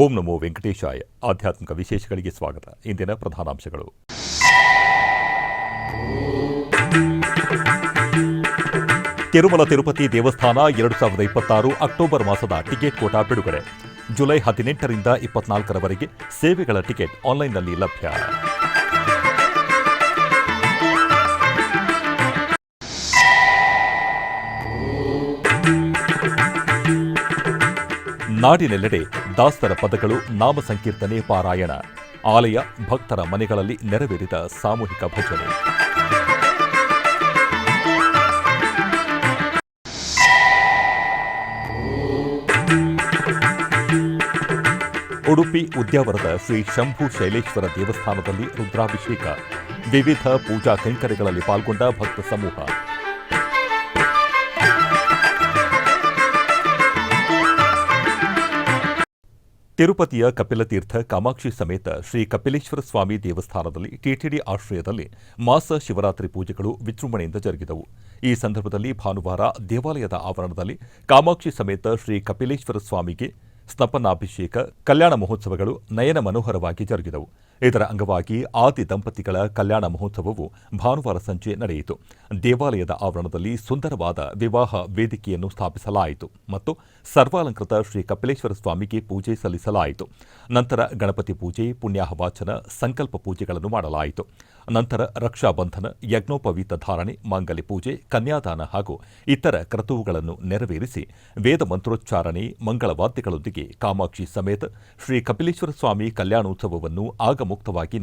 ಓಂ ನಮೋ ವೆಂಕಟೇಶಾಯ. ಆಧ್ಯಾತ್ಮಿಕ ವಿಶೇಷಗಳಿಗೆ ಸ್ವಾಗತ. ಇಂದಿನ ಪ್ರಧಾನಾಂಶಗಳು. ತಿರುಮಲ ತಿರುಪತಿ ದೇವಸ್ಥಾನ 2026 ಅಕ್ಟೋಬರ್ ಮಾಸದ ಟಿಕೆಟ್ ಕೋಟಾ ಬಿಡುಗಡೆ. ಜುಲೈ 18ರಿಂದ 24ರವರೆಗೆ ಸೇವೆಗಳ ಟಿಕೆಟ್ ಆನ್ಲೈನ್ನಲ್ಲಿ ಲಭ್ಯ. ನಾಡಿನೆಲ್ಲೆಡೆ ದಾಸರ ಪದಗಳು, ನಾಮ ಸಂಕೀರ್ತನೆ, ಪಾರಾಯಣ. ಆಲಯ, ಭಕ್ತರ ಮನೆಗಳಲ್ಲಿ ನೆರವೇರಿದ ಸಾಮೂಹಿಕ ಭಜನೆ. ಉಡುಪಿ ಉದ್ಯಾವರದ ಶ್ರೀ ಶಂಭು ಶೈಲೇಶ್ವರ ದೇವಸ್ಥಾನದಲ್ಲಿ ರುದ್ರಾಭಿಷೇಕ. ವಿವಿಧ ಪೂಜಾ ಕೈಂಕರ್ಯಗಳಲ್ಲಿ ಪಾಲ್ಗೊಂಡ ಭಕ್ತ ಸಮೂಹ. ತಿರುಪತಿಯ ಕಪಿಲತೀರ್ಥ ಕಾಮಾಕ್ಷಿ ಸಮೇತ ಶ್ರೀ ಕಪಿಲೇಶ್ವರ ಸ್ವಾಮಿ ದೇವಸ್ಥಾನದಲ್ಲಿ ಟಿಟಿಡಿ ಆಶ್ರಯದಲ್ಲಿ ಮಾಸ ಶಿವರಾತ್ರಿ ಪೂಜೆಗಳು ವಿಜೃಂಭಣೆಯಿಂದ ಜರುಗಿದವು. ಈ ಸಂದರ್ಭದಲ್ಲಿ ಭಾನುವಾರ ದೇವಾಲಯದ ಆವರಣದಲ್ಲಿ ಕಾಮಾಕ್ಷಿ ಸಮೇತ ಶ್ರೀ ಕಪಿಲೇಶ್ವರ ಸ್ವಾಮಿಗೆ ಸ್ನಪನಾಭಿಷೇಕ, ಕಲ್ಯಾಣ ಮಹೋತ್ಸವಗಳು ನಯನ ಮನೋಹರವಾಗಿ ಜರುಗಿದವು. ಇದರ ಅಂಗವಾಗಿ ಆದಿ ದಂಪತಿಗಳ ಕಲ್ಯಾಣ ಮಹೋತ್ಸವವು ಭಾನುವಾರ ಸಂಜೆ ನಡೆಯಿತು. ದೇವಾಲಯದ ಆವರಣದಲ್ಲಿ ಸುಂದರವಾದ ವಿವಾಹ ವೇದಿಕೆಯನ್ನು ಸ್ಥಾಪಿಸಲಾಯಿತು ಮತ್ತು ಸರ್ವಾಲಂಕೃತ ಶ್ರೀ ಕಪಿಲೇಶ್ವರ ಸ್ವಾಮಿಗೆ ಪೂಜೆ ಸಲ್ಲಿಸಲಾಯಿತು. ನಂತರ ಗಣಪತಿ ಪೂಜೆ, ಪುಣ್ಯಾಹವಾಚನ, ಸಂಕಲ್ಪ ಪೂಜೆಗಳನ್ನು ಮಾಡಲಾಯಿತು. ನಂತರ ರಕ್ಷಾಬಂಧನ, ಯಜ್ಞೋಪವೀತ ಧಾರಣೆ, ಮಾಂಗಲ್ಯ ಪೂಜೆ, ಕನ್ಯಾದಾನ ಹಾಗೂ ಇತರ ಕ್ರತುವುಗಳನ್ನು ನೆರವೇರಿಸಿ ವೇದ ಮಂತ್ರೋಚ್ಚಾರಣೆ, ಮಂಗಳವಾದ್ಯಗಳೊಂದಿಗೆ ಕಾಮಾಕ್ಷಿ ಸಮೇತ ಶ್ರೀ ಕಪಿಲೇಶ್ವರ ಸ್ವಾಮಿ ಕಲ್ಯಾಣೋತ್ಸವವನ್ನು ಆಗಮುಕ್ತವಾಗಿ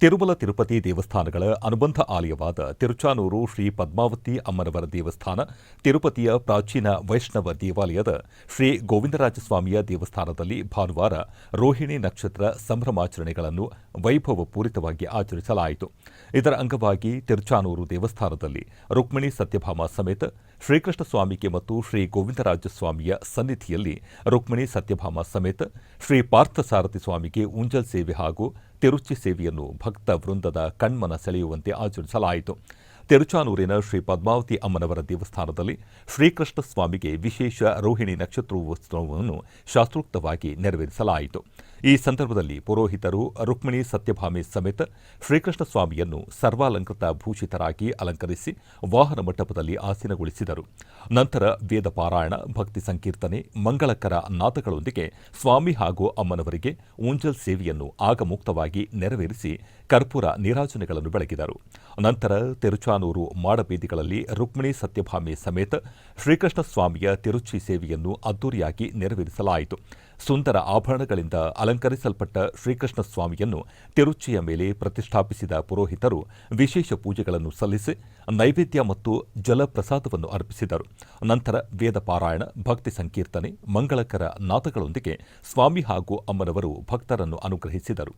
ತಿರುಮಲ ತಿರುಪತಿ ದೇವಸ್ಥಾನಗಳ ಅನುಬಂಧ ಆಲಯವಾದ ತಿರುಚಾನೂರು ಶ್ರೀ ಪದ್ಮಾವತಿ ಅಮ್ಮನವರ ದೇವಸ್ಥಾನ, ತಿರುಪತಿಯ ಪ್ರಾಚೀನ ವೈಷ್ಣವ ದೇವಾಲಯದ ಶ್ರೀ ಗೋವಿಂದರಾಜಸ್ವಾಮಿಯ ದೇವಸ್ಥಾನದಲ್ಲಿ ಭಾನುವಾರ ರೋಹಿಣಿ ನಕ್ಷತ್ರ ಸಂಭ್ರಮಾಚರಣೆಗಳನ್ನು ವೈಭವಪೂರಿತವಾಗಿ ಆಚರಿಸಲಾಯಿತು. ಇದರ ಅಂಗವಾಗಿ ತಿರುಚಾನೂರು ದೇವಸ್ಥಾನದಲ್ಲಿ ರುಕ್ಮಿಣಿ ಸತ್ಯಭಾಮ ಸಮೇತ ಶ್ರೀಕೃಷ್ಣ ಸ್ವಾಮಿಗೆ ಮತ್ತು ಶ್ರೀ ಗೋವಿಂದರಾಜಸ್ವಾಮಿಯ ಸನ್ನಿಧಿಯಲ್ಲಿ ರುಕ್ಮಿಣಿ ಸತ್ಯಭಾಮ ಸಮೇತ ಶ್ರೀ ಪಾರ್ಥಸಾರಥಿ ಸ್ವಾಮಿಗೆ ಊಂಜಲ್ ಸೇವೆ ಹಾಗೂ ತಿರುಚಿ ಸೇವೆಯನ್ನು ಭಕ್ತ ವೃಂದದ ಕಣ್ಮನ ಸೆಳೆಯುವಂತೆ ಆಚರಿಸಲಾಯಿತು. ತಿರುಚಾನೂರಿನ ಶ್ರೀ ಪದ್ಮಾವತಿ ಅಮ್ಮನವರ ದೇವಸ್ಥಾನದಲ್ಲಿ ಶ್ರೀಕೃಷ್ಣ ಸ್ವಾಮಿಗೆ ವಿಶೇಷ ರೋಹಿಣಿ ನಕ್ಷತ್ರೋತ್ಸವವನ್ನು ಶಾಸ್ತ್ರೋಕ್ತವಾಗಿ ನೆರವೇರಿಸಲಾಯಿತು. ಈ ಸಂದರ್ಭದಲ್ಲಿ ಪುರೋಹಿತರು ರುಕ್ಮಿಣಿ ಸತ್ಯಭಾಮೆ ಸಮೇತ ಶ್ರೀಕೃಷ್ಣ ಸ್ವಾಮಿಯನ್ನು ಸರ್ವಾಲಂಕೃತ ಭೂಷಿತರಾಗಿ ಅಲಂಕರಿಸಿ ವಾಹನ ಮಂಟಪದಲ್ಲಿ ಆಸೀನಗೊಳಿಸಿದರು. ನಂತರ ವೇದ ಪಾರಾಯಣ, ಭಕ್ತಿ ಸಂಕೀರ್ತನೆ, ಮಂಗಳಕರ ನಾದಗಳೊಂದಿಗೆ ಸ್ವಾಮಿ ಹಾಗೂ ಅಮ್ಮನವರಿಗೆ ಊಂಜಲ್ ಸೇವೆಯನ್ನು ಆಗಮುಕ್ತವಾಗಿ ನೆರವೇರಿಸಿ ಕರ್ಪೂರ ನೀರಾಜನೆಗಳನ್ನು ಬೆಳಗಿದರು. ನಂತರ ತಿರುಚಾನೂರು ಮಾಡಬೀದಿಗಳಲ್ಲಿ ರುಕ್ಮಿಣಿ ಸತ್ಯಭಾಮೆ ಸಮೇತ ಶ್ರೀಕೃಷ್ಣ ಸ್ವಾಮಿಯ ತಿರುಚಿ ಸೇವೆಯನ್ನು ಅದ್ದೂರಿಯಾಗಿ ನೆರವೇರಿಸಲಾಯಿತು. ಸುಂದರ ಆಭರಣಗಳಿಂದ ಅಲಂಕರಿಸಲ್ಪಟ್ಟ ಶ್ರೀಕೃಷ್ಣ ಸ್ವಾಮಿಯನ್ನು ತಿರುಚಿಯ ಮೇಲೆ ಪ್ರತಿಷ್ಠಾಪಿಸಿದ ಪುರೋಹಿತರು ವಿಶೇಷ ಪೂಜೆಗಳನ್ನು ಸಲ್ಲಿಸಿ ನೈವೇದ್ಯ ಮತ್ತು ಜಲಪ್ರಸಾದವನ್ನು ಅರ್ಪಿಸಿದರು. ನಂತರ ವೇದ ಪಾರಾಯಣ, ಭಕ್ತಿ ಸಂಕೀರ್ತನೆ, ಮಂಗಳಕರ ನಾದಗಳೊಂದಿಗೆ ಸ್ವಾಮಿ ಹಾಗೂ ಅಮ್ಮನವರು ಭಕ್ತರನ್ನು ಅನುಗ್ರಹಿಸಿದರು.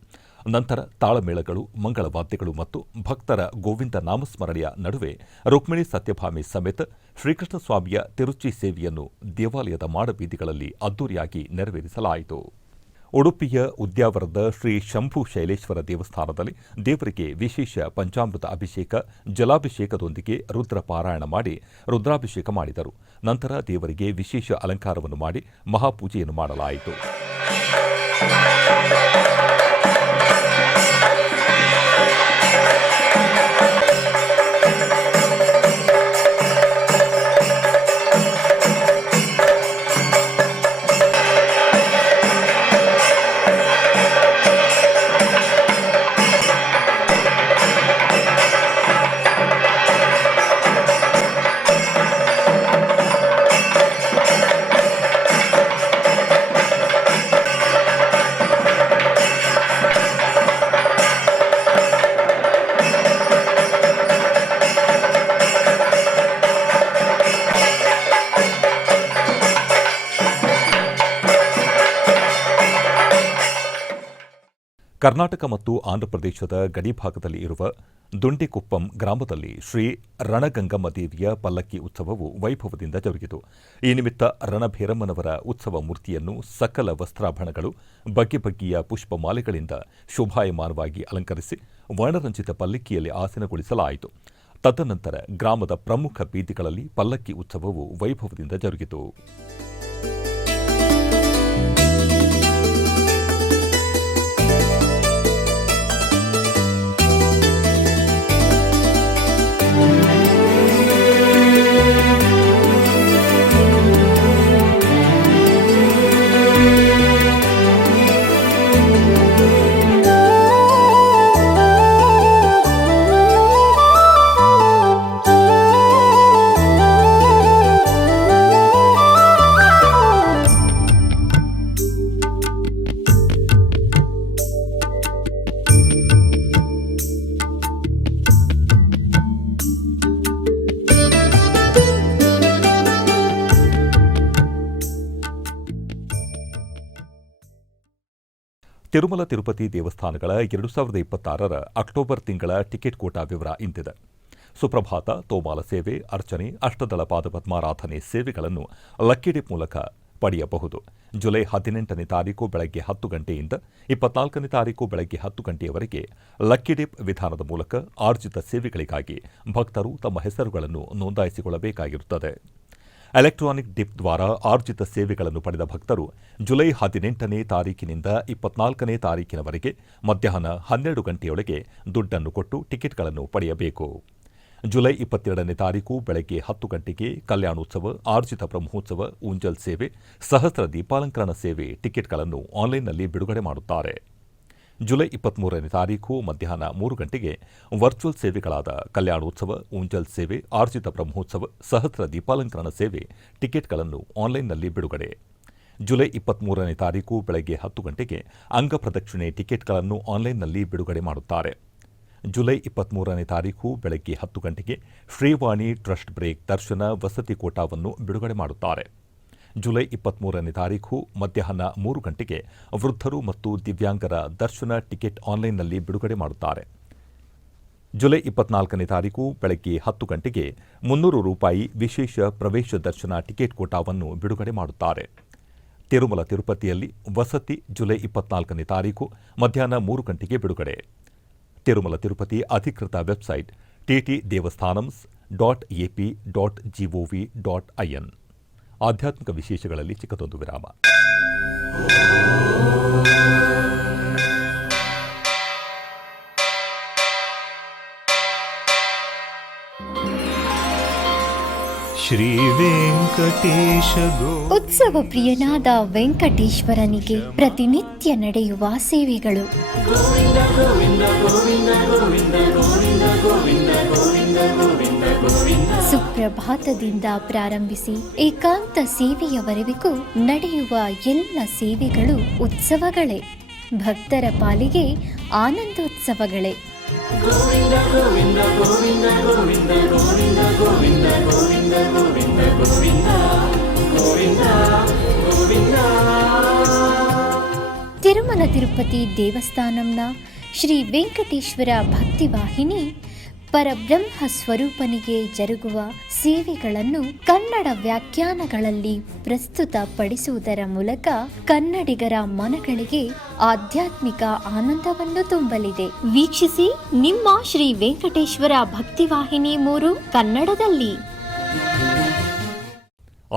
ನಂತರ ತಾಳಮೇಳಗಳು, ಮಂಗಳವಾದ್ಯಗಳು ಮತ್ತು ಭಕ್ತರ ಗೋವಿಂದ ನಾಮಸ್ಮರಣೆಯ ನಡುವೆ ರುಕ್ಮಿಣಿ ಸತ್ಯಭಾಮೆ ಸಮೇತ ಶ್ರೀಕೃಷ್ಣ ಸ್ವಾಮಿಯ ತಿರುಚಿ ಸೇವೆಯನ್ನು ದೇವಾಲಯದ ಮಾಡಬೀದಿಗಳಲ್ಲಿ ಅದ್ದೂರಿಯಾಗಿ ನೆರವೇರಿಸಲಾಯಿತು. ಉಡುಪಿಯ ಉದ್ಯಾವರದ ಶ್ರೀ ಶಂಭು ಶೈಲೇಶ್ವರ ದೇವಸ್ಥಾನದಲ್ಲಿ ದೇವರಿಗೆ ವಿಶೇಷ ಪಂಚಾಮೃತ ಅಭಿಷೇಕ, ಜಲಾಭಿಷೇಕದೊಂದಿಗೆ ರುದ್ರ ಪಾರಾಯಣ ಮಾಡಿ ರುದ್ರಾಭಿಷೇಕ ಮಾಡಿದರು. ನಂತರ ದೇವರಿಗೆ ವಿಶೇಷ ಅಲಂಕಾರವನ್ನು ಮಾಡಿ ಮಹಾಪೂಜೆಯನ್ನು ಮಾಡಲಾಯಿತು. ಕರ್ನಾಟಕ ಮತ್ತು ಆಂಧ್ರಪ್ರದೇಶದ ಗಡಿಭಾಗದಲ್ಲಿ ಇರುವ ದುಂಡಿಕುಪ್ಪಂ ಗ್ರಾಮದಲ್ಲಿ ಶ್ರೀ ರಣಗಂಗಮ್ಮ ದೇವಿಯ ಪಲ್ಲಕ್ಕಿ ಉತ್ಸವವು ವೈಭವದಿಂದ ಜರುಗಿತು. ಈ ನಿಮಿತ್ತ ರಣಭೈರಮ್ಮನವರ ಉತ್ಸವ ಮೂರ್ತಿಯನ್ನು ಸಕಲ ವಸ್ತ್ರಾಭರಣಗಳು, ಬಗೆ ಬಗೆಯ ಪುಷ್ಪಮಾಲೆಗಳಿಂದ ಶೋಭಾಯಮಾನವಾಗಿ ಅಲಂಕರಿಸಿ ವರ್ಣರಂಜಿತ ಪಲ್ಲಕ್ಕಿಯಲ್ಲಿ ಆಸೀನಗೊಳಿಸಲಾಯಿತು. ತದನಂತರ ಗ್ರಾಮದ ಪ್ರಮುಖ ಬೀದಿಗಳಲ್ಲಿ ಪಲ್ಲಕ್ಕಿ ಉತ್ಸವವು ವೈಭವದಿಂದ ಜರುಗಿತು. ತಿರುಮಲ ತಿರುಪತಿ ದೇವಸ್ಥಾನಗಳ 2026ರ ಅಕ್ಟೋಬರ್ ತಿಂಗಳ ಟಿಕೆಟ್ ಕೋಟಾ ವಿವರ ಇಂತಿದೆ. ಸುಪ್ರಭಾತ, ತೋಮಾಲ ಸೇವೆ, ಅರ್ಚನೆ, ಅಷ್ಟದಳ ಪಾದಪದ್ಮಾರಾಧನೆ ಸೇವೆಗಳನ್ನು ಲಕ್ಕಿ ಡಿಪ್ ಮೂಲಕ ಪಡೆಯಬಹುದು. ಜುಲೈ 18ನೇ ತಾರೀಕು ಬೆಳಗ್ಗೆ 10 ಗಂಟೆಯಿಂದ 24ನೇ ತಾರೀಕು ಬೆಳಗ್ಗೆ 10 ಗಂಟೆಯವರೆಗೆ ಲಕ್ಕಿ ಡಿಪ್ ವಿಧಾನದ ಮೂಲಕ ಆರ್ಜಿತ ಸೇವೆಗಳಿಗಾಗಿ ಭಕ್ತರು ತಮ್ಮ ಹೆಸರುಗಳನ್ನು ನೋಂದಾಯಿಸಿಕೊಳ್ಳಬೇಕಾಗಿರುತ್ತದೆ. ಎಲೆಕ್ಟ್ರಾನಿಕ್ ಡಿಪ್ ದ್ವಾರ ಆರ್ಜಿತ ಸೇವೆಗಳನ್ನು ಪಡೆದ ಭಕ್ತರು ಜುಲೈ 18ನೇ ತಾರೀಕಿನಿಂದ 24ನೇ ತಾರೀಕಿನವರೆಗೆ ಮಧ್ಯಾಹ್ನ 12 ಗಂಟೆಯೊಳಗೆ ದುಡ್ಡನ್ನು ಕೊಟ್ಟು ಟಿಕೆಟ್ಗಳನ್ನು ಪಡೆಯಬೇಕು. ಜುಲೈ 22ನೇ ತಾರೀಕು ಬೆಳಗ್ಗೆ 10 ಗಂಟೆಗೆ ಕಲ್ಯಾಣೋತ್ಸವ, ಆರ್ಜಿತ ಬ್ರಹ್ಮೋತ್ಸವ, ಊಂಜಲ್ ಸೇವೆ, ಸಹಸ್ರ ದೀಪಾಲಂಕರಣ ಸೇವೆ ಟಿಕೆಟ್ಗಳನ್ನು ಆನ್ಲೈನ್ನಲ್ಲಿ ಬಿಡುಗಡೆ ಮಾಡುತ್ತಾರೆ. ಜುಲೈ 23ನೇ ತಾರೀಕು ಮಧ್ಯಾಹ್ನ 3 ಗಂಟೆಗೆ ವರ್ಚುವಲ್ ಸೇವೆಗಳಾದ ಕಲ್ಯಾಣೋತ್ಸವ, ಊಂಜಲ್ ಸೇವೆ, ಆರ್ಜಿತ ಬ್ರಹ್ಮೋತ್ಸವ, ಸಹಸ್ರ ದೀಪಾಲಂಕರಣ ಸೇವೆ ಟಿಕೆಟ್ಗಳನ್ನು ಆನ್ಲೈನ್ನಲ್ಲಿ ಬಿಡುಗಡೆ. ಜುಲೈ 23ನೇ ತಾರೀಕು ಬೆಳಗ್ಗೆ 10 ಗಂಟೆಗೆ ಅಂಗಪ್ರದಕ್ಷಿಣೆ ಟಿಕೆಟ್ಗಳನ್ನು ಆನ್ಲೈನ್ನಲ್ಲಿ ಬಿಡುಗಡೆ ಮಾಡುತ್ತಾರೆ. ಜುಲೈ 23ನೇ ತಾರೀಕು ಬೆಳಗ್ಗೆ 10 ಗಂಟೆಗೆ ಶ್ರೀವಾಣಿ ಟ್ರಸ್ಟ್ ಬ್ರೇಕ್ ದರ್ಶನ ವಸತಿ ಕೋಟಾವನ್ನು ಬಿಡುಗಡೆ ಮಾಡುತ್ತಾರೆ. ಜುಲೈ 23ನೇ ತಾರೀಕು ಮಧ್ಯಾಹ್ನ 3 ಗಂಟೆಗೆ ವೃದ್ಧರು ಮತ್ತು ದಿವ್ಯಾಂಗರ ದರ್ಶನ ಟಿಕೆಟ್ ಆನ್ಲೈನ್ನಲ್ಲಿ ಬಿಡುಗಡೆ ಮಾಡುತ್ತಾರೆ. ಜುಲೈ 24ನೇ ತಾರೀಕು ಬೆಳಗ್ಗೆ 10 ಗಂಟೆಗೆ ₹300 ವಿಶೇಷ ಪ್ರವೇಶ ದರ್ಶನ ಟಿಕೆಟ್ ಕೋಟಾವನ್ನು ಬಿಡುಗಡೆ ಮಾಡುತ್ತಾರೆ. ತಿರುಮಲ ತಿರುಪತಿಯಲ್ಲಿ ವಸತಿ ಜುಲೈ 24ನೇ ತಾರೀಕು ಮಧ್ಯಾಹ್ನ 3 ಗಂಟೆಗೆ ಬಿಡುಗಡೆ. ತಿರುಮಲ ತಿರುಪತಿ ಅಧಿಕೃತ ವೆಬ್ಸೈಟ್ ttdevastanams.ap.gov.in. ಆಧ್ಯಾತ್ಮಿಕ ವಿಶೇಷಗಳಲ್ಲಿ ಚಿಕ್ಕದೊಂದು ವಿರಾಮ. ಶ್ರೀ ವೆಂಕಟೇಶ ಉತ್ಸವ ಪ್ರಿಯನಾದ ವೆಂಕಟೇಶ್ವರನಿಗೆ ಪ್ರತಿನಿತ್ಯ ನಡೆಯುವ ಸೇವೆಗಳು. ಸುಪ್ರಭಾತದಿಂದ ಪ್ರಾರಂಭಿಸಿ ಏಕಾಂತ ಸೇವೆಯವರೆಗೂ ನಡೆಯುವ ಎಲ್ಲ ಸೇವೆಗಳು ಉತ್ಸವಗಳೇ. ಭಕ್ತರ ಪಾಲಿಗೆ ಆನಂದೋತ್ಸವಗಳೇ. ಗೋವಿಂದ ಗೋವಿಂದ ಗೋವಿಂದ ಗೋವಿಂದ ಗೋವಿಂದ ಗೋವಿಂದ ಗೋವಿಂದ ಗೋವಿಂದ ಗೋವಿಂದ ಗೋವಿಂದ ಗೋವಿಂದ. ತಿರುಮಲ ತಿರುಪತಿ ದೇವಸ್ಥಾನಂನ ಶ್ರೀ ವೆಂಕಟೇಶ್ವರ ಭಕ್ತಿವಾಹಿನಿ ಪರಬ್ರಹ್ಮ ಸ್ವರೂಪನಿಗೆ ಜರುಗುವ ಸೇವೆಗಳನ್ನು ಕನ್ನಡ ವ್ಯಾಖ್ಯಾನಗಳಲ್ಲಿ ಪ್ರಸ್ತುತಪಡಿಸುವುದರ ಮೂಲಕ ಕನ್ನಡಿಗರ ಮನಗಳಿಗೆ ಆಧ್ಯಾತ್ಮಿಕ ಆನಂದವನ್ನು ತುಂಬಲಿದೆ. ವೀಕ್ಷಿಸಿ ನಿಮ್ಮ ಶ್ರೀ ವೆಂಕಟೇಶ್ವರ ಭಕ್ತಿವಾಹಿನಿ 3 ಕನ್ನಡದಲ್ಲಿ.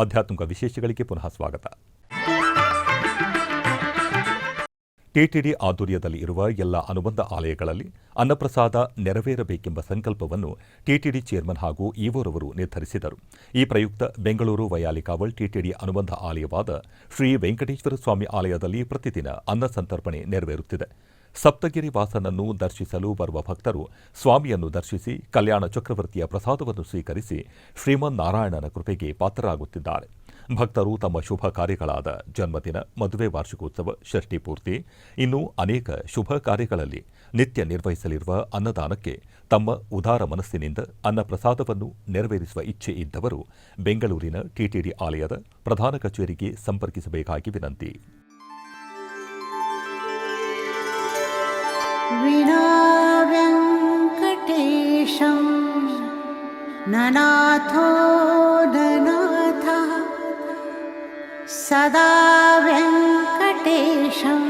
ಆಧ್ಯಾತ್ಮಿಕ ವಿಶೇಷಗಳಿಗೆ ಪುನಃ ಸ್ವಾಗತ. ಟಿಟಿಡಿ ಆಧ್ವರ್ಯದಲ್ಲಿ ಇರುವ ಎಲ್ಲ ಅನುಬಂಧ ಆಲಯಗಳಲ್ಲಿ ಅನ್ನಪ್ರಸಾದ ನೆರವೇರಬೇಕೆಂಬ ಸಂಕಲ್ಪವನ್ನು ಟಿಟಿಡಿ ಚೇರ್ಮನ್ ಹಾಗೂ ಇಒರವರು ನಿರ್ಧರಿಸಿದರು. ಈ ಪ್ರಯುಕ್ತ ಬೆಂಗಳೂರು ವೈಯಾಲಿಕಾವಲ್ ಟಿಟಿಡಿ ಅನುಬಂಧ ಆಲಯವಾದ ಶ್ರೀ ವೆಂಕಟೇಶ್ವರ ಸ್ವಾಮಿ ಆಲಯದಲ್ಲಿ ಪ್ರತಿದಿನ ಅನ್ನ ಸಂತರ್ಪಣೆ ನೆರವೇರುತ್ತಿದೆ. ಸಪ್ತಗಿರಿ ವಾಸನನ್ನು ದರ್ಶಿಸಲು ಬರುವ ಭಕ್ತರು ಸ್ವಾಮಿಯನ್ನು ದರ್ಶಿಸಿ ಕಲ್ಯಾಣ ಚಕ್ರವರ್ತಿಯ ಪ್ರಸಾದವನ್ನು ಸ್ವೀಕರಿಸಿ ಶ್ರೀಮನ್ನಾರಾಯಣನ ಕೃಪೆಗೆ ಪಾತ್ರರಾಗುತ್ತಿದ್ದಾರೆ. ಭಕ್ತರು ತಮ್ಮ ಶುಭ ಕಾರ್ಯಗಳಾದ ಜನ್ಮದಿನ, ಮದುವೆ ವಾರ್ಷಿಕೋತ್ಸವ, ಷಷ್ಠಿ ಪೂರ್ತಿ, ಇನ್ನೂ ಅನೇಕ ಶುಭ ಕಾರ್ಯಗಳಲ್ಲಿ ನಿತ್ಯ ನಿರ್ವಹಿಸಲಿರುವ ಅನ್ನದಾನಕ್ಕೆ ತಮ್ಮ ಉದಾರ ಮನಸ್ಸಿನಿಂದ ಅನ್ನಪ್ರಸಾದವನ್ನು ನೆರವೇರಿಸುವ ಇಚ್ಛೆ ಇದ್ದವರು ಬೆಂಗಳೂರಿನ ಟಿಟಿಡಿ ಆಲಯದ ಪ್ರಧಾನ ಕಚೇರಿಗೆ ಸಂಪರ್ಕಿಸಬೇಕಾಗಿ ವಿನಂತಿ. ವಿನಾ ವೆಂಕಟೇಶಂ ನನಾಥೋ ನನಾಥ ಸದಾ ವೆಂಕಟೇಶಂ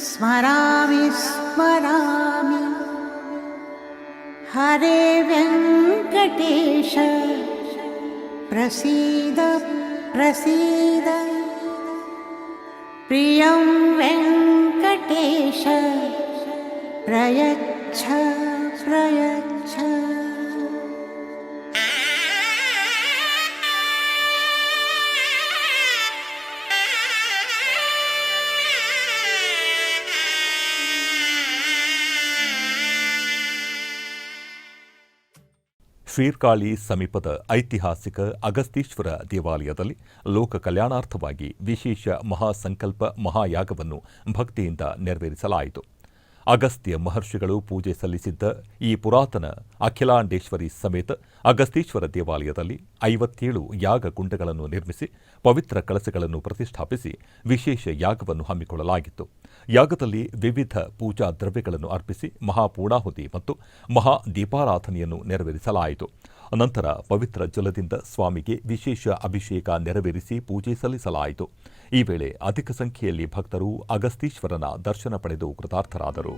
ಸ್ಮರಾಮಿ ಸ್ಮರಾಮಿ. ಹರೇ ವೆಂಕಟೇಶ ಪ್ರಸೀದ ಪ್ರಸೀದ. ಪ್ರಿಯಂ ವೆಂಕಟೇಶ ಪ್ರಯಚ್ಛ ಪ್ರಯಚ್ಛ. ಶೀರ್ಕಾಳಿ ಸಮೀಪದ ಐತಿಹಾಸಿಕ ಅಗಸ್ತೀಶ್ವರ ದೇವಾಲಯದಲ್ಲಿ ಲೋಕ ಕಲ್ಯಾಣಾರ್ಥವಾಗಿ ವಿಶೇಷ ಮಹಾಸಂಕಲ್ಪ ಮಹಾಯಾಗವನ್ನು ಭಕ್ತಿಯಿಂದ ನೆರವೇರಿಸಲಾಯಿತು. ಅಗಸ್ತ್ಯ ಮಹರ್ಷಿಗಳು ಪೂಜೆ ಸಲ್ಲಿಸಿದ್ದ ಈ ಪುರಾತನ ಅಖಿಲಾಂಡೇಶ್ವರಿ ಸಮೇತ ಅಗಸ್ತೀಶ್ವರ ದೇವಾಲಯದಲ್ಲಿ 57 ಯಾಗ ಕುಂಡಗಳನ್ನು ನಿರ್ಮಿಸಿ ಪವಿತ್ರ ಕಳಸಗಳನ್ನು ಪ್ರತಿಷ್ಠಾಪಿಸಿ ವಿಶೇಷ ಯಾಗವನ್ನು ಹಮ್ಮಿಕೊಳ್ಳಲಾಗಿತ್ತು. ಯಾಗದಲ್ಲಿ ವಿವಿಧ ಪೂಜಾ ದ್ರವ್ಯಗಳನ್ನು ಅರ್ಪಿಸಿ ಮಹಾಪೂರ್ಣಾಹುತಿ ಮತ್ತು ಮಹಾ ದೀಪಾರಾಧನೆಯನ್ನು ನೆರವೇರಿಸಲಾಯಿತು. ನಂತರ ಪವಿತ್ರ ಜಲದಿಂದ ಸ್ವಾಮಿಗೆ ವಿಶೇಷ ಅಭಿಷೇಕ ನೆರವೇರಿಸಿ ಪೂಜೆ ಸಲ್ಲಿಸಲಾಯಿತು. ಈ ವೇಳೆ ಅಧಿಕ ಸಂಖ್ಯೆಯಲ್ಲಿ ಭಕ್ತರು ಅಗಸ್ತೀಶ್ವರನ ದರ್ಶನ ಪಡೆದು ಕೃತಾರ್ಥರಾದರು.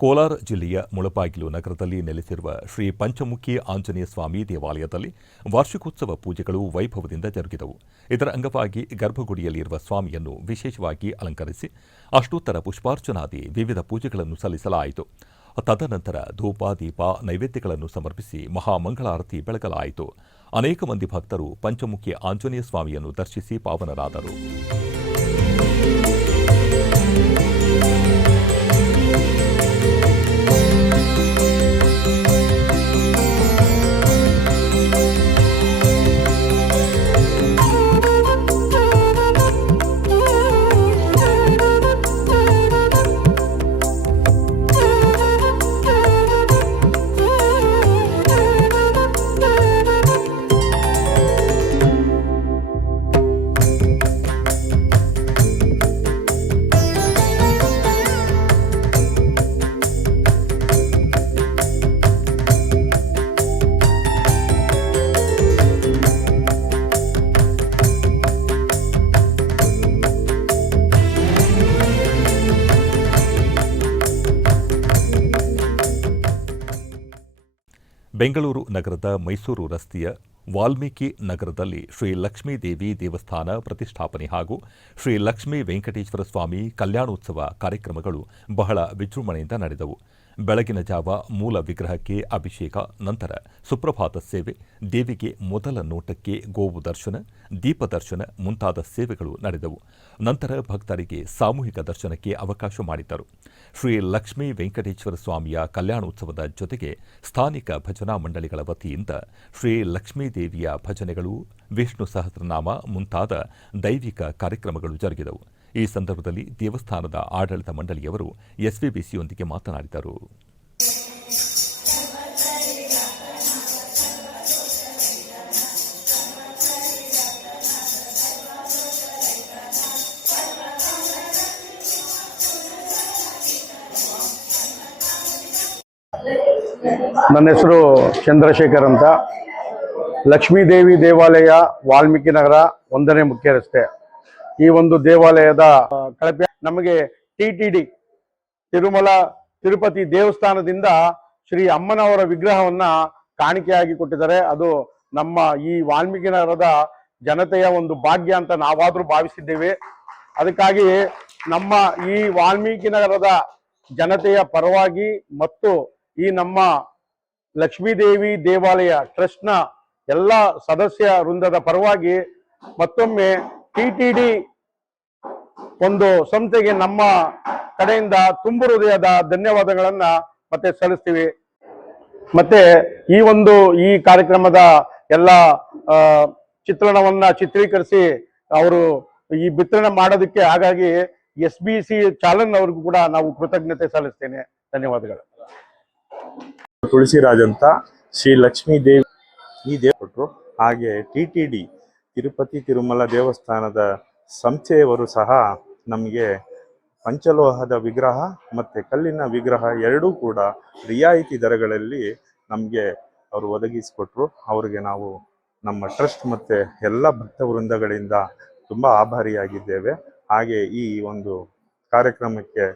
ಕೋಲಾರ ಜಿಲ್ಲೆಯ ಮುಳಬಾಗಿಲು ನಗರದಲ್ಲಿ ನೆಲೆಸಿರುವ ಶ್ರೀ ಪಂಚಮುಖಿ ಆಂಜನೇಯ ಸ್ವಾಮಿ ದೇವಾಲಯದಲ್ಲಿ ವಾರ್ಷಿಕೋತ್ಸವ ಪೂಜೆಗಳು ವೈಭವದಿಂದ ಜರುಗಿದವು. ಇದರ ಅಂಗವಾಗಿ ಗರ್ಭಗುಡಿಯಲ್ಲಿರುವ ಸ್ವಾಮಿಯನ್ನು ವಿಶೇಷವಾಗಿ ಅಲಂಕರಿಸಿ ಅಷ್ಟೋತ್ತರ ಪುಷ್ಪಾರ್ಚನಾದಿ ವಿವಿಧ ಪೂಜೆಗಳನ್ನು ಸಲ್ಲಿಸಲಾಯಿತು. ತದನಂತರ ಧೂಪ ದೀಪ ನೈವೇದ್ಯಗಳನ್ನು ಸಮರ್ಪಿಸಿ ಮಹಾಮಂಗಳಾರತಿ ಬೆಳಗಲಾಯಿತು. ಅನೇಕ ಮಂದಿ ಭಕ್ತರು ಪಂಚಮುಖಿ ಆಂಜನೇಯ ಸ್ವಾಮಿಯನ್ನು ದರ್ಶಿಸಿ ಪಾವನರಾದರು. ಬೆಂಗಳೂರು ನಗರದ ಮೈಸೂರು ರಸ್ತೆಯ ವಾಲ್ಮೀಕಿ ನಗರದಲ್ಲಿ ಶ್ರೀ ಲಕ್ಷ್ಮೀದೇವಿ ದೇವಸ್ಥಾನ ಪ್ರತಿಷ್ಠಾಪನೆ ಹಾಗೂ ಶ್ರೀ ಲಕ್ಷ್ಮೀ ವೆಂಕಟೇಶ್ವರ ಸ್ವಾಮಿ ಕಲ್ಯಾಣೋತ್ಸವ ಕಾರ್ಯಕ್ರಮಗಳು ಬಹಳ ವಿಜೃಂಭಣೆಯಿಂದ ನಡೆದವು. ಬೆಳಗಿನ ಜಾವ ಮೂಲ ವಿಗ್ರಹಕ್ಕೆ ಅಭಿಷೇಕ, ನಂತರ ಸುಪ್ರಭಾತ ಸೇವೆ, ದೇವಿಗೆ ಮೊದಲ ನೋಟಕ್ಕೆ ಗೋವು ದರ್ಶನ, ದೀಪ ದರ್ಶನ ಮುಂತಾದ ಸೇವೆಗಳು ನಡೆದವು. ನಂತರ ಭಕ್ತರಿಗೆ ಸಾಮೂಹಿಕ ದರ್ಶನಕ್ಕೆ ಅವಕಾಶ ಮಾಡಿದ್ದರು. ಶ್ರೀ ಲಕ್ಷ್ಮೀ ವೆಂಕಟೇಶ್ವರ ಸ್ವಾಮಿಯ ಕಲ್ಯಾಣೋತ್ಸವದ ಜೊತೆಗೆ ಸ್ಥಾನಿಕ ಭಜನಾ ಮಂಡಳಿಗಳ ವತಿಯಿಂದ ಶ್ರೀ ಲಕ್ಷ್ಮೀದೇವಿಯ ಭಜನೆಗಳು, ವಿಷ್ಣು ಸಹಸ್ರನಾಮ ಮುಂತಾದ ದೈವಿಕ ಕಾರ್ಯಕ್ರಮಗಳು ಜರುಗಿದವು. ಈ ಸಂದರ್ಭದಲ್ಲಿ ದೇವಸ್ಥಾನದ ಆಡಳಿತ ಮಂಡಳಿಯವರು ಎಸ್ವಿಬಿಸಿಯೊಂದಿಗೆ ಮಾತನಾಡಿದರು. ನನ್ನ ಹೆಸರು ಚಂದ್ರಶೇಖರ್ ಅಂತ. ಲಕ್ಷ್ಮೀದೇವಿ ದೇವಾಲಯ, ವಾಲ್ಮೀಕಿ ನಗರ, 1ನೇ ಮುಖ್ಯ ರಸ್ತೆ. ಈ ಒಂದು ದೇವಾಲಯದ ಕಳಪೆ ನಮಗೆ TTD ತಿರುಮಲ ತಿರುಪತಿ ದೇವಸ್ಥಾನದಿಂದ ಶ್ರೀ ಅಮ್ಮನವರ ವಿಗ್ರಹವನ್ನ ಕಾಣಿಕೆಯಾಗಿ ಕೊಟ್ಟಿದ್ದಾರೆ. ಅದು ನಮ್ಮ ಈ ವಾಲ್ಮೀಕಿ ನಗರದ ಜನತೆಯ ಒಂದು ಭಾಗ್ಯ ಅಂತ ನಾವಾದ್ರೂ ಭಾವಿಸಿದ್ದೇವೆ. ಅದಕ್ಕಾಗಿ ನಮ್ಮ ಈ ವಾಲ್ಮೀಕಿ ನಗರದ ಜನತೆಯ ಪರವಾಗಿ ಮತ್ತು ಈ ನಮ್ಮ ಲಕ್ಷ್ಮೀದೇವಿ ದೇವಾಲಯ ಟ್ರಸ್ಟ್ನ ಎಲ್ಲ ಸದಸ್ಯ ವೃಂದದ ಪರವಾಗಿ ಮತ್ತೊಮ್ಮೆ TTD ಒಂದು ಸಂಸ್ಥೆಗೆ ನಮ್ಮ ಕಡೆಯಿಂದ ತುಂಬು ಹೃದಯದ ಧನ್ಯವಾದಗಳನ್ನ ಮತ್ತೆ ಸಲ್ಲಿಸ್ತೀವಿ. ಮತ್ತೆ ಈ ಕಾರ್ಯಕ್ರಮದ ಎಲ್ಲ ಚಿತ್ರಣವನ್ನ ಚಿತ್ರೀಕರಿಸಿ ಅವರು ಈ ವಿತರಣೆ ಮಾಡೋದಕ್ಕೆ ಹಾಗಾಗಿ SBC ಚಾಲನ್ ಅವ್ರಿಗೂ ಕೂಡ ನಾವು ಕೃತಜ್ಞತೆ ಸಲ್ಲಿಸ್ತೇನೆ. ಧನ್ಯವಾದಗಳು. ತುಳಸಿರಾಜ್ ಅಂತ ಶ್ರೀ ಲಕ್ಷ್ಮೀದೇವಿ ಈ ದೇವರು, ಹಾಗೆ TTD ತಿರುಪತಿ ತಿರುಮಲ ದೇವಸ್ಥಾನದ ಸಂಸ್ಥೆಯವರು ಸಹ ನಮಗೆ ಪಂಚಲೋಹದ ವಿಗ್ರಹ ಮತ್ತು ಕಲ್ಲಿನ ವಿಗ್ರಹ ಎರಡೂ ಕೂಡ ರಿಯಾಯಿತಿ ದರಗಳಲ್ಲಿ ನಮಗೆ ಅವರು ಒದಗಿಸಿಕೊಟ್ರು. ಅವರಿಗೆ ನಾವು ನಮ್ಮ ಟ್ರಸ್ಟ್ ಮತ್ತು ಎಲ್ಲ ಭಕ್ತ ವೃಂದಗಳಿಂದ ತುಂಬ ಆಭಾರಿಯಾಗಿದ್ದೇವೆ. ಹಾಗೆ ಈ ಒಂದು ಕಾರ್ಯಕ್ರಮಕ್ಕೆ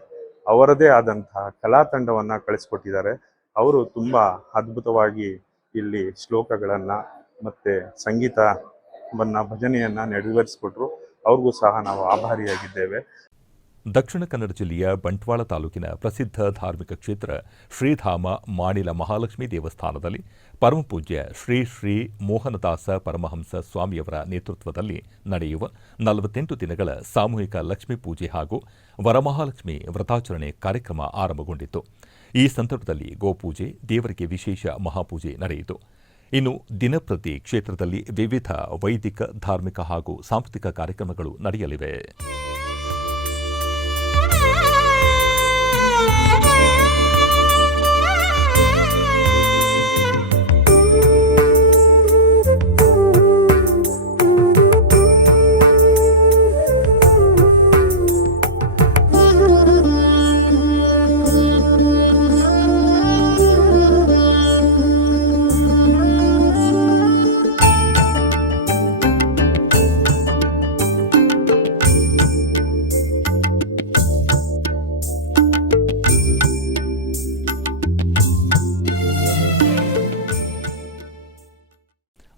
ಅವರದೇ ಆದಂತಹ ಕಲಾ ತಂಡವನ್ನು ಕಳಿಸ್ಕೊಟ್ಟಿದ್ದಾರೆ. ಅವರು ತುಂಬ ಅದ್ಭುತವಾಗಿ ಇಲ್ಲಿ ಶ್ಲೋಕಗಳನ್ನು ಮತ್ತು ಸಂಗೀತವನ್ನು ಭಜನೆಯನ್ನು ನೆರವೇರಿಸಿಕೊಟ್ರು. ಅವ್ರಿಗೂ ಸಹ ನಾವು ಆಭಾರಿಯಾಗಿದ್ದೇವೆ. ದಕ್ಷಿಣ ಕನ್ನಡ ಜಿಲ್ಲೆಯ ಬಂಟ್ವಾಳ ತಾಲೂಕಿನ ಪ್ರಸಿದ್ಧ ಧಾರ್ಮಿಕ ಕ್ಷೇತ್ರ ಶ್ರೀಧಾಮ ಮಾಣಿಲ ಮಹಾಲಕ್ಷ್ಮೀ ದೇವಸ್ಥಾನದಲ್ಲಿ ಪರಮಪೂಜ್ಯ ಶ್ರೀ ಶ್ರೀ ಮೋಹನದಾಸ ಪರಮಹಂಸ ಸ್ವಾಮಿಯವರ ನೇತೃತ್ವದಲ್ಲಿ ನಡೆಯುವ 48 ದಿನಗಳ ಸಾಮೂಹಿಕ ಲಕ್ಷ್ಮೀ ಪೂಜೆ ಹಾಗೂ ವರಮಹಾಲಕ್ಷ್ಮಿ ವ್ರತಾಚರಣೆ ಕಾರ್ಯಕ್ರಮ ಆರಂಭಗೊಂಡಿತ್ತು. ಈ ಸಂದರ್ಭದಲ್ಲಿ ಗೋಪೂಜೆ, ದೇವರಿಗೆ ವಿಶೇಷ ಮಹಾಪೂಜೆ ನಡೆಯಿತು. ಇನ್ನು ದಿನಪ್ರತಿ ಕ್ಷೇತ್ರದಲ್ಲಿ ವಿವಿಧ ವೈದಿಕ, ಧಾರ್ಮಿಕ ಹಾಗೂ ಸಾಂಸ್ಕೃತಿಕ ಕಾರ್ಯಕ್ರಮಗಳು ನಡೆಯಲಿವೆ.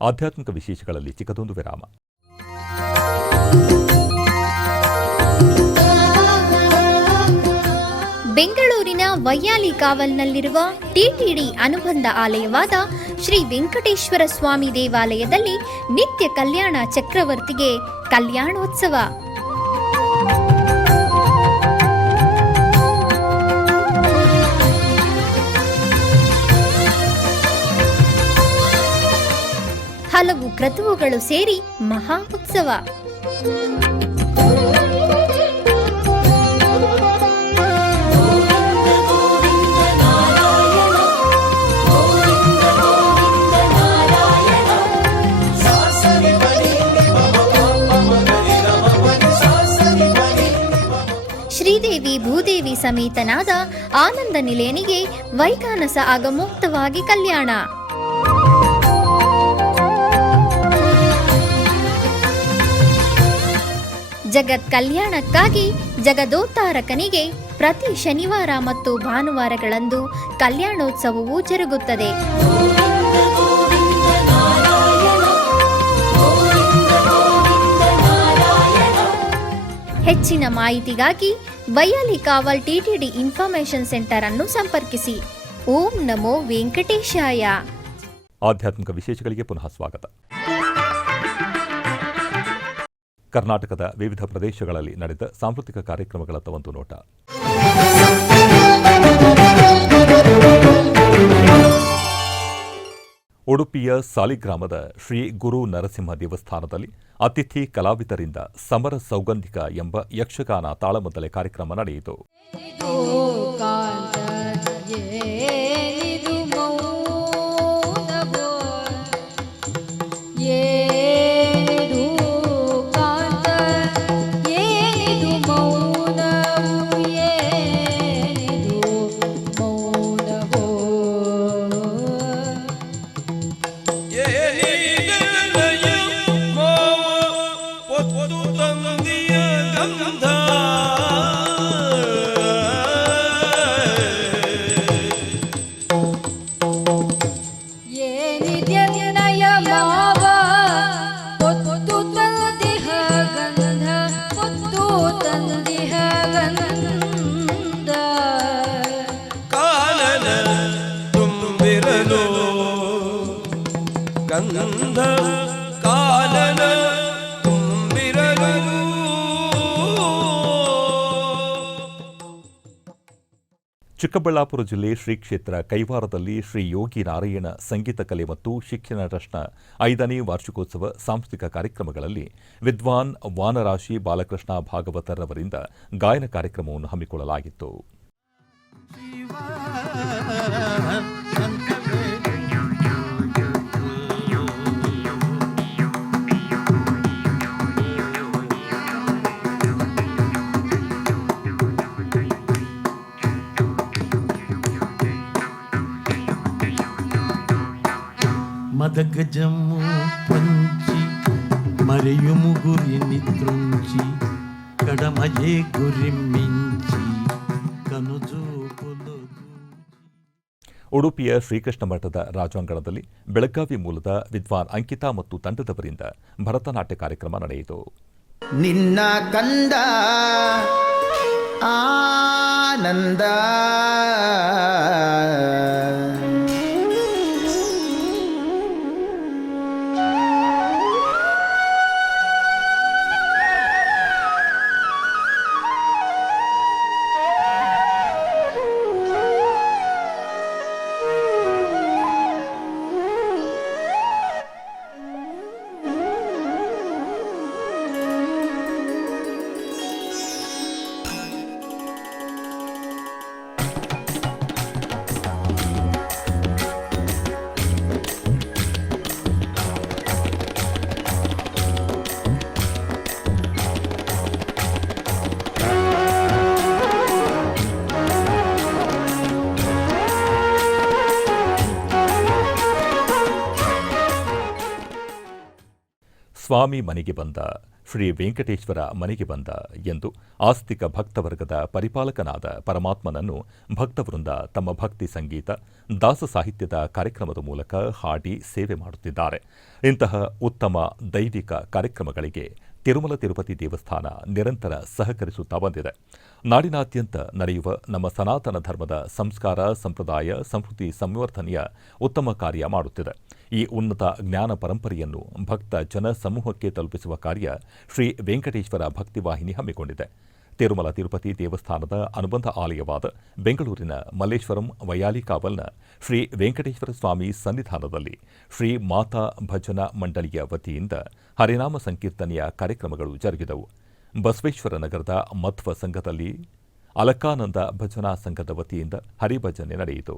ಆಧ್ಯಾತ್ಮಿಕ ವಿಶೇಷಗಳಲ್ಲಿ ಚಿಕ್ಕದೊಂದು ವಿರಾಮ. ಬೆಂಗಳೂರಿನ ವೈಯಾಲಿ ಕಾವಲ್ನಲ್ಲಿರುವ ಟಿಟಿಡಿ ಅನುಬಂಧ ಆಲಯವಾದ ಶ್ರೀ ವೆಂಕಟೇಶ್ವರ ಸ್ವಾಮಿ ದೇವಾಲಯದಲ್ಲಿ ನಿತ್ಯ ಕಲ್ಯಾಣ ಚಕ್ರವರ್ತಿಗೆ ಕಲ್ಯಾಣೋತ್ಸವ. ಹಲವು ಕ್ರತುವುಗಳು ಸೇರಿ ಮಹಾ ಉತ್ಸವ. ಶ್ರೀದೇವಿ ಭೂದೇವಿ ಸಮೇತನಾದ ಆನಂದ ನಿಲಯನಿಗೆ ವೈಖಾನಸ ಆಗಮೋಕ್ತವಾಗಿ ಕಲ್ಯಾಣ. ಜಗತ್ ಕಲ್ಯಾಣಕ್ಕಾಗಿ ಜಗದೋತ್ತಾರಕನಿಗೆ ಪ್ರತಿ ಶನಿವಾರ ಮತ್ತು ಭಾನುವಾರಗಳಂದು ಕಲ್ಯಾಣೋತ್ಸವವು ಜರುಗುತ್ತದೆ. ಹೆಚ್ಚಿನ ಮಾಹಿತಿಗಾಗಿ ವೈಯಾಲಿ ಕಾವಲ್ ಟಿಟಿಡಿ ಇನ್ಫಾರ್ಮೇಷನ್ ಸೆಂಟರ್ ಅನ್ನು ಸಂಪರ್ಕಿಸಿ. ಓಂ ನಮೋ ವೆಂಕಟೇಶಾಯ. ಆಧ್ಯಾತ್ಮಿಕ ವಿಶೇಷಗಳಿಗೆ ಪುನಃ ಸ್ವಾಗತ. ಕರ್ನಾಟಕದ ವಿವಿಧ ಪ್ರದೇಶಗಳಲ್ಲಿ ನಡೆದ ಸಾಂಸ್ಕೃತಿಕ ಕಾರ್ಯಕ್ರಮಗಳತ್ತ ಒಂದು ನೋಟ. ಉಡುಪಿಯ ಸಾಲಿಗ್ರಾಮದ ಶ್ರೀ ಗುರು ನರಸಿಂಹ ದೇವಸ್ಥಾನದಲ್ಲಿ ಅತಿಥಿ ಕಲಾವಿದರಿಂದ ಸಮರ ಸೌಗಂಧಿಕ ಎಂಬ ಯಕ್ಷಗಾನ ತಾಳಮದ್ದಲೆ ಕಾರ್ಯಕ್ರಮ ನಡೆಯಿತು. ಚಿಕ್ಕಬಳ್ಳಾಪುರ ಜಿಲ್ಲೆ ಶ್ರೀ ಕ್ಷೇತ್ರ ಕೈವಾರದಲ್ಲಿ ಶ್ರೀ ಯೋಗಿ ನಾರಾಯಣ ಸಂಗೀತ ಕಲೆ ಮತ್ತು ಶಿಕ್ಷಣ ಟ್ರಸ್ಟ್ನ 5ನೇ ವಾರ್ಷಿಕೋತ್ಸವ ಸಾಂಸ್ಕೃತಿಕ ಕಾರ್ಯಕ್ರಮಗಳಲ್ಲಿ ವಿದ್ವಾನ್ ವಾನರಾಶಿ ಬಾಲಕೃಷ್ಣ ಭಾಗವತರವರಿಂದ ಗಾಯನ ಕಾರ್ಯಕ್ರಮವನ್ನು ಹಮ್ಮಿಕೊಳ್ಳಲಾಗಿತ್ತು. మదగజము పంచి మరియుము గురి నిద్రుంచి కడమయే గురి మించి కనుజూపులు. ಉಡುಪಿಯ ಶ್ರೀಕೃಷ್ಣ ಮಠದ ರಾಜಾಂಗಣದಲ್ಲಿ ಬೆಳಗಾವಿ ಮೂಲದ ವಿದ್ವಾನ್ ಅಂಕಿತಾ ಮತ್ತು ತಂಡದವರಿಂದ ಭರತನಾಟ್ಯ ಕಾರ್ಯಕ್ರಮ ನಡೆಯಿತು. ನಿನ್ನ ಕಂದ ಆನಂದ ಸ್ವಾಮಿ ಮನೆಗೆ ಬಂದ ಶ್ರೀ ವೆಂಕಟೇಶ್ವರ ಮನೆಗೆ ಬಂದ ಎಂದು ಆಸ್ತಿಕ ಭಕ್ತವರ್ಗದ ಪರಿಪಾಲಕನಾದ ಪರಮಾತ್ಮನನ್ನು ಭಕ್ತವೃಂದ ತಮ್ಮ ಭಕ್ತಿ ಸಂಗೀತ ದಾಸ ಸಾಹಿತ್ಯದ ಕಾರ್ಯಕ್ರಮದ ಮೂಲಕ ಹಾಡಿ ಸೇವೆ ಮಾಡುತ್ತಿದ್ದಾರೆ. ಇಂತಹ ಉತ್ತಮ ದೈವಿಕ ಕಾರ್ಯಕ್ರಮಗಳಿಗೆ ತಿರುಮಲ ತಿರುಪತಿ ದೇವಸ್ಥಾನ ನಿರಂತರ ಸಹಕರಿಸುತ್ತಾ ಬಂದಿದೆ. ನಾಡಿನಾದ್ಯಂತ ನಡೆಯುವ ನಮ್ಮ ಸನಾತನ ಧರ್ಮದ ಸಂಸ್ಕಾರ, ಸಂಪ್ರದಾಯ, ಸಂಸ್ಕೃತಿ ಸಂವರ್ಧನೆಯ ಉತ್ತಮ ಕಾರ್ಯ ಮಾಡುತ್ತಿದೆ. ಈ ಉನ್ನತ ಜ್ಞಾನ ಪರಂಪರೆಯನ್ನು ಭಕ್ತ ಜನ ಸಮೂಹಕ್ಕೆ ತಲುಪಿಸುವ ಕಾರ್ಯ ಶ್ರೀ ವೆಂಕಟೇಶ್ವರ ಭಕ್ತಿವಾಹಿನಿ ಹಮ್ಮಿಕೊಂಡಿದೆ. ತಿರುಮಲ ತಿರುಪತಿ ದೇವಸ್ಥಾನದ ಅನುಬಂಧ ಆಲಯವಾದ ಬೆಂಗಳೂರಿನ ಮಲ್ಲೇಶ್ವರಂ ವೈಯಾಲಿಕಾವಲ್ನ ಶ್ರೀ ವೆಂಕಟೇಶ್ವರ ಸ್ವಾಮಿ ಸನ್ನಿಧಾನದಲ್ಲಿ ಶ್ರೀ ಮಾತಾ ಭಜನಾ ಮಂಡಳಿಯ ವತಿಯಿಂದ ಹರಿನಾಮ ಸಂಕೀರ್ತನೆಯ ಕಾರ್ಯಕ್ರಮಗಳು ಜರುಗಿದವು. ಬಸವೇಶ್ವರ ನಗರದ ಮಧ್ವ ಸಂಘದಲ್ಲಿ ಅಲಕಾನಂದ ಭಜನಾ ಸಂಘದ ವತಿಯಿಂದ ಹರಿಭಜನೆ ನಡೆಯಿತು.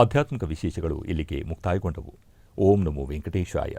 ಆಧ್ಯಾತ್ಮಿಕ ವಿಶೇಷಗಳು ಇಲ್ಲಿಗೆ ಮುಕ್ತಾಯಗೊಂಡವು. ಓಂ ನಮೋ ವೆಂಕಟೇಶಾಯ.